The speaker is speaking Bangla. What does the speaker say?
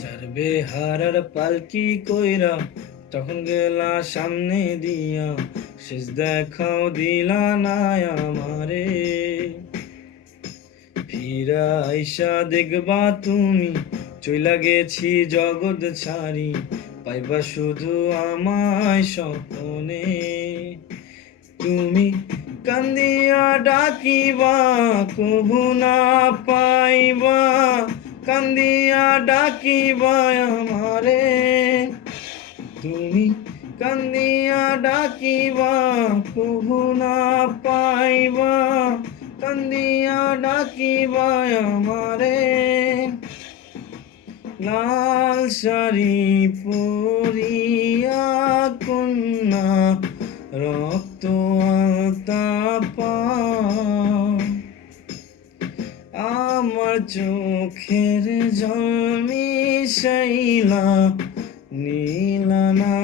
যারবে হারার পালকি কইরা তখন গেলা সামনে দিয়া, শেষ দেখাও দিলা না আমারে। ফিরা আইসা দেখবা তুমি চইলা গেছি জগৎ ছাড়ি, পাইবা শুধু আমায় স্বপ্নে। তুমি কান্দিয়া ডাকিবা কভু না পাইবা, কান্দিয়া ডাকিবা আমারে। তুমি কান্দিয়া ডাকিবা কভু না পাইবা, কান্দিয়া ডাকিবা আমারে। লাল শাড়ি পরিয়া কন্যা রক্ত আলতা পা, আমার চোখের জল মিশাইলা নীলা না